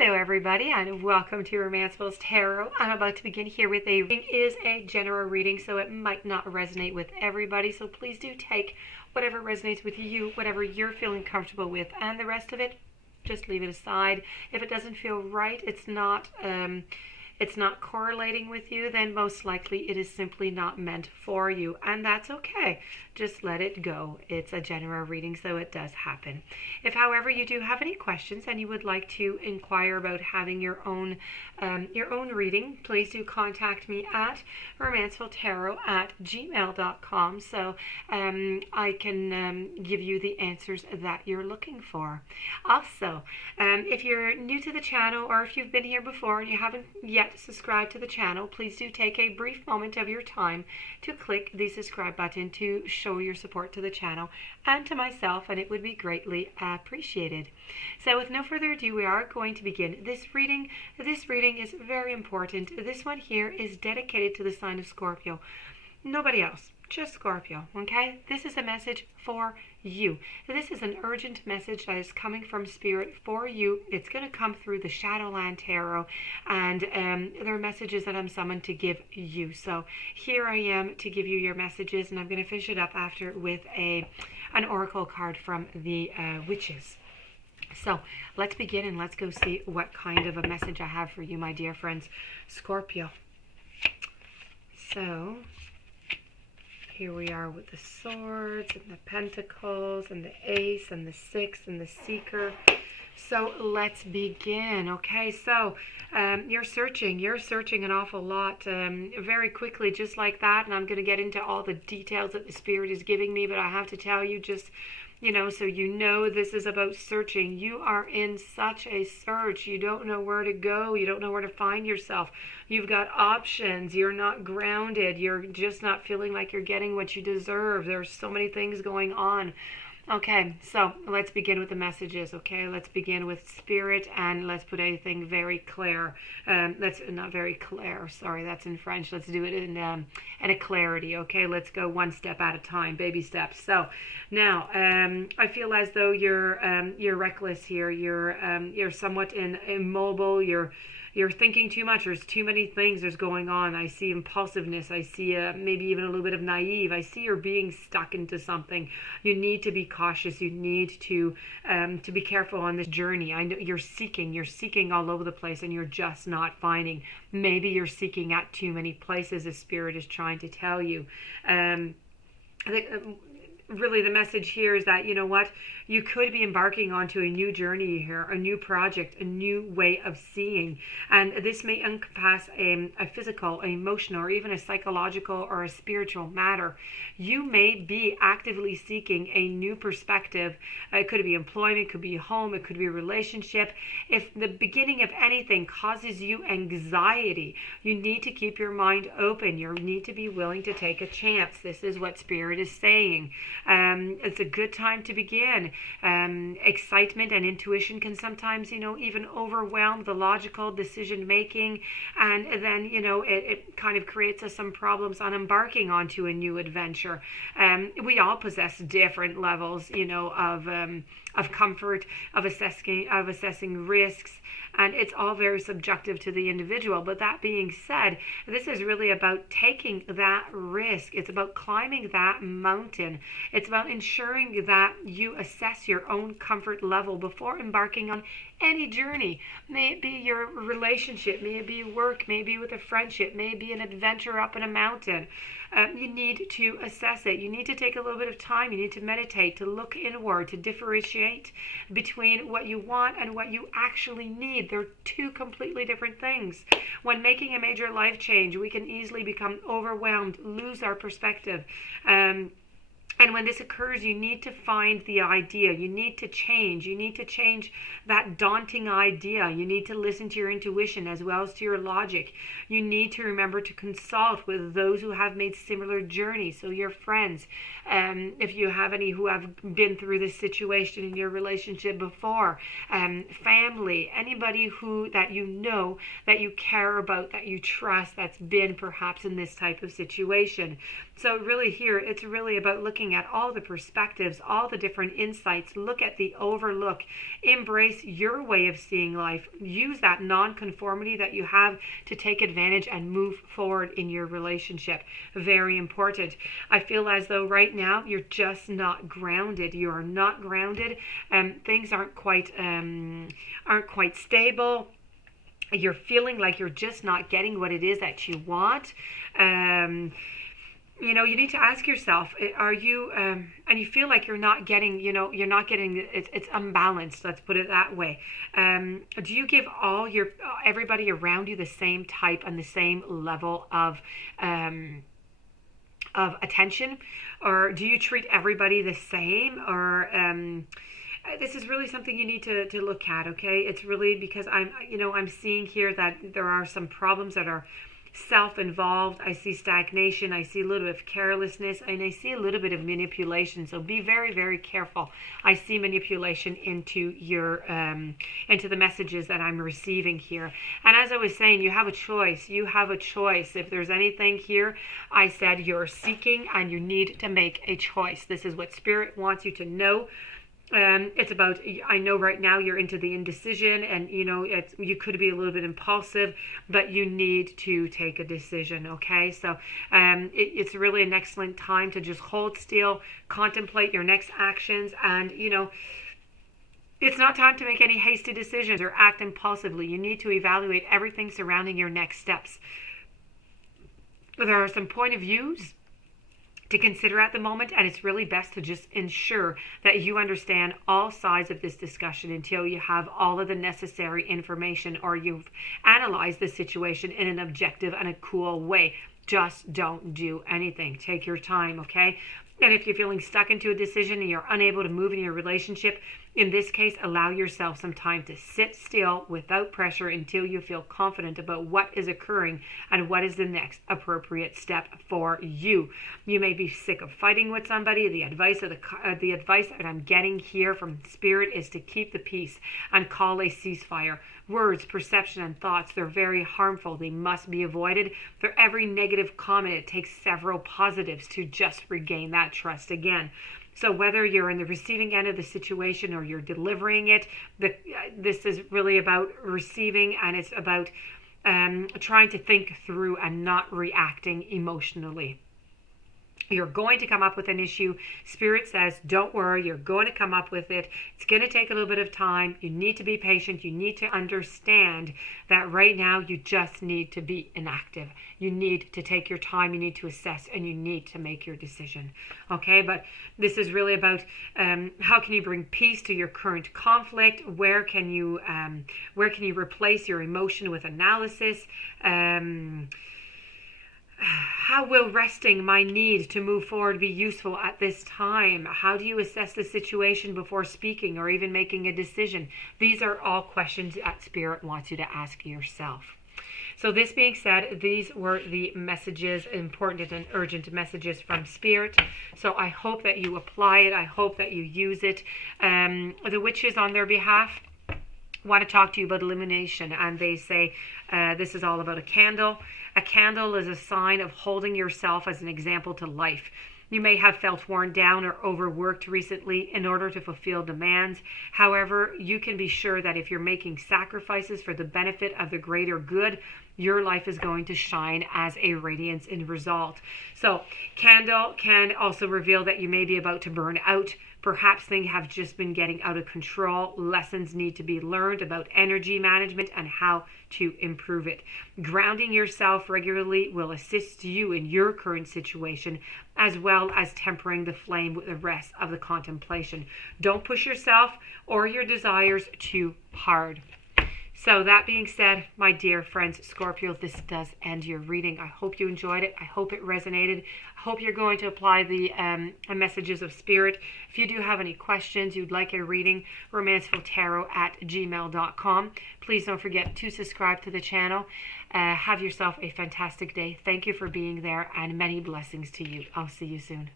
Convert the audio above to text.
Hello everybody and welcome to Romanceful's Tarot. I'm about to begin here with a reading. It is a general reading, so it might not resonate with everybody, so please do take whatever resonates with you, whatever you're feeling comfortable with, and the rest of it, just leave it aside. If it doesn't feel right, it's not correlating with you, then most likely it is simply not meant for you, and that's okay. Just let it go. It's a general reading, so it does happen. If, however, you do have any questions and you would like to inquire about having your own reading, please do contact me at romancefultarot@gmail.com so I can give you the answers that you're looking for. Also, if you're new to the channel or if you've been here before and you haven't yet subscribed to the channel, please do take a brief moment of your time to click the subscribe button to show your support to the channel and to myself, and it would be greatly appreciated. So with no further ado, we are going to begin this reading. This reading is very important. This one here is dedicated to the sign of Scorpio. Nobody else, just Scorpio, okay? This is a message for you. This is an urgent message that is coming from Spirit for you. It's going to come through the Shadowland Tarot, and there are messages that I'm summoned to give you. So here I am to give you your messages, and I'm going to finish it up after with an oracle card from the witches. So let's begin and let's go see what kind of a message I have for you, my dear friends, Scorpio. So here we are with the swords and the pentacles and the ace and the six and the seeker. So let's begin. Okay, so you're searching an awful lot very quickly, just like that, and I'm going to get into all the details that the Spirit is giving me, but I have to tell you, just so you know, this is about searching. You are in such a search. You don't know where to go. You don't know where to find yourself. You've got options. You're not grounded. You're just not feeling like you're getting what you deserve. There's so many things going on. Okay, so let's begin with the messages, okay? Let's begin with Spirit, and let's put anything very clear. That's not very clear, sorry, that's in French. Let's do it in a clarity, okay? Let's go one step at a time, baby steps. So now, I feel as though you're reckless here. You're somewhat immobile. You're thinking too much. There's too many things there's going on. I see impulsiveness. I see maybe even a little bit of naive. I see you're being stuck into something. You need to be cautious. You need to be careful on this journey. I know you're seeking all over the place, and you're just not finding. Maybe you're seeking at too many places, as Spirit is trying to tell you. I think really the message here is that, you know what, you could be embarking onto a new journey here, a new project, a new way of seeing, and this may encompass a physical, an emotional, or even a psychological or a spiritual matter. You may be actively seeking a new perspective. It could be employment, it could be home, it could be a relationship. If the beginning of anything causes you anxiety, you need to keep your mind open. You need to be willing to take a chance. This is what Spirit is saying. It's a good time to begin. Excitement and intuition can sometimes, even overwhelm the logical decision making, and then, it kind of creates us some problems on embarking onto a new adventure. We all possess different levels, of comfort, of assessing risks, and it's all very subjective to the individual. But that being said, this is really about taking that risk. It's about climbing that mountain. It's about ensuring that you assess your own comfort level before embarking on any journey. May it be your relationship, may it be work, may it be with a friendship, may it be an adventure up in a mountain. You need to assess it. You need to take a little bit of time. You need to meditate, to look inward, to differentiate between what you want and what you actually need. They're two completely different things. When making a major life change, we can easily become overwhelmed, lose our perspective. And when this occurs, you need to find the idea. You need to change. You need to change that daunting idea. You need to listen to your intuition as well as to your logic. You need to remember to consult with those who have made similar journeys. So your friends, if you have any who have been through this situation in your relationship before, family, anybody that you know, that you care about, that you trust, that's been perhaps in this type of situation. So really here, it's really about looking looking at all the perspectives, all the different insights. Look at the overlook. Embrace your way of seeing life. Use that non-conformity that you have to take advantage and move forward in your relationship. Very important. I feel as though right now you're just not grounded. You are not grounded. Things aren't quite stable. You're feeling like you're just not getting what it is that you want. You know, you need to ask yourself, are you, and you feel like you're not getting, it's unbalanced, let's put it that way. Do you give everybody around you the same type and the same level of attention? Or do you treat everybody the same? Or, this is really something you need to look at, okay? It's really because I'm seeing here that there are some problems that are self-involved. I see stagnation. I see a little bit of carelessness, and I see a little bit of manipulation. So be very, very careful. I see manipulation into the messages that I'm receiving here. And as I was saying, you have a choice. You have a choice. If there's anything here, I said you're seeking and you need to make a choice. This is what Spirit wants you to know. It's about, I know right now you're into the indecision, and you could be a little bit impulsive, but you need to take a decision. Okay, so it's really an excellent time to just hold still, contemplate your next actions, and it's not time to make any hasty decisions or act impulsively. You need to evaluate everything surrounding your next steps. There are some point of views to consider at the moment, and it's really best to just ensure that you understand all sides of this discussion until you have all of the necessary information, or you've analyzed the situation in an objective and a cool way. Just don't do anything. Take your time, okay? And if you're feeling stuck into a decision and you're unable to move in your relationship, in this case, allow yourself some time to sit still without pressure until you feel confident about what is occurring and what is the next appropriate step for you. You may be sick of fighting with somebody. The advice that I'm getting here from Spirit is to keep the peace and call a ceasefire. Words, perception, and thoughts, they're very harmful. They must be avoided. For every negative comment, it takes several positives to just regain that trust again. So whether you're in the receiving end of the situation or you're delivering it, this is really about receiving, and it's about trying to think through and not reacting emotionally. You're going to come up with an issue. Spirit says, don't worry, you're going to come up with it. It's going to take a little bit of time. You need to be patient. You need to understand that right now you just need to be inactive. You need to take your time. You need to assess, and you need to make your decision. Okay, but this is really about how can you bring peace to your current conflict? Where can you replace your emotion with analysis? How will resting my need to move forward be useful at this time? How do you assess the situation before speaking or even making a decision? These are all questions that Spirit wants you to ask yourself. So this being said, these were the messages, important and urgent messages from Spirit. So I hope that you apply it. I hope that you use it. The witches, on their behalf, want to talk to you about elimination, and they say this is all about a candle. A candle is a sign of holding yourself as an example to life. You may have felt worn down or overworked recently in order to fulfill demands. However, you can be sure that if you're making sacrifices for the benefit of the greater good, your life is going to shine as a radiance in result. So, candle can also reveal that you may be about to burn out. Perhaps things have just been getting out of control. Lessons need to be learned about energy management and how to improve it. Grounding yourself regularly will assist you in your current situation, as well as tempering the flame with the rest of the contemplation. Don't push yourself or your desires too hard. So that being said, my dear friends, Scorpio, this does end your reading. I hope you enjoyed it. I hope it resonated. I hope you're going to apply the messages of Spirit. If you do have any questions, you'd like a reading, romancefultarot@gmail.com. Please don't forget to subscribe to the channel. Have yourself a fantastic day. Thank you for being there, and many blessings to you. I'll see you soon.